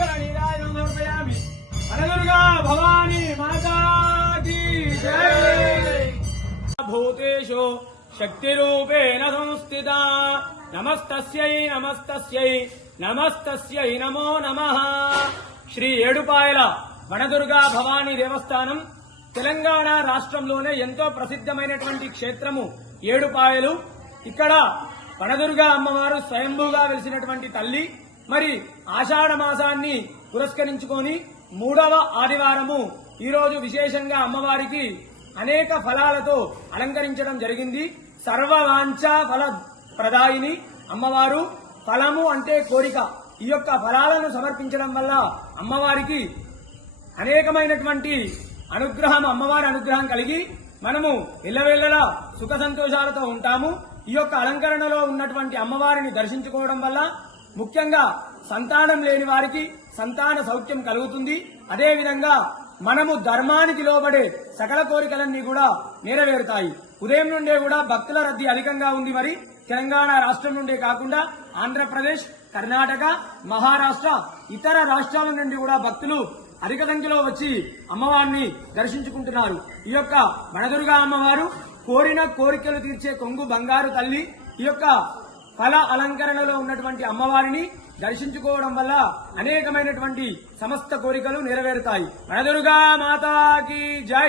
मंगलनीराजनं समर्पयामि। वनदुर्गा भवानी माता की जय। भूतेषु शक्तिरूपेण संस्थिता नमस्तस्यै नमस्तस्यै नमस्तस्यै नमो नमः। శ్రీ ఏడుపాయల వనదుర్గా భవానీ దేవస్థానం తెలంగాణ రాష్ట్రంలోనే ఎంతో ప్రసిద్ధమైనటువంటి క్షేత్రము ఏడుపాయలు. ఇక్కడ వనదుర్గా అమ్మవారు స్వయంభూగా వెలిసినటువంటి తల్లి. మరి ఆషాఢ మాసాన్ని పురస్కరించుకొని 3వ ఆదివారము ఈరోజు విశేషంగా అమ్మవారికి అనేక ఫలాలతో అలంకరించడం జరిగింది. సర్వవాంఛా ఫల ప్రదాయిని అమ్మవారు. ఫలము అంటే కోరిక. ఈ యొక్క ఫలాలను సమర్పించడం వల్ల అమ్మవారికి అనేకమైనటువంటి అమ్మవారి అనుగ్రహం కలిగి మనము ఎల్లవేళలా సుఖ సంతోషాలతో ఉంటాము. ఈ యొక్క అలంకరణలో ఉన్నటువంటి అమ్మవారిని దర్శించుకోవడం వల్ల ముఖ్యంగా సంతానం లేని వారికి సంతాన సౌఖ్యం కలుగుతుంది. అదేవిధంగా మనము ధర్మానికి లోబడే సకల కోరికలన్నీ కూడా నెరవేరుతాయి. ఉదయం నుండే కూడా భక్తుల రద్దీ అధికంగా ఉంది. మరి తెలంగాణ రాష్ట్రం నుండే కాకుండా ఆంధ్రప్రదేశ్, కర్ణాటక, మహారాష్ట్ర, ఇతర రాష్ట్రాల నుండి కూడా భక్తులు అధిక సంఖ్యలో వచ్చి అమ్మవారిని దర్శించుకుంటున్నారు. ఈ యొక్క వనదుర్గా అమ్మవారు కోరిన కోరికలు తీర్చే కొంగు బంగారు తల్లి. ఈ యొక్క ఫల అలంకరణలో ఉన్నటువంటి అమ్మవారిని దర్శించుకోవడం వల్ల అనేకమైనటువంటి సమస్త కోరికలు నెరవేరుతాయి. వనదుర్గా మాతాకి జై.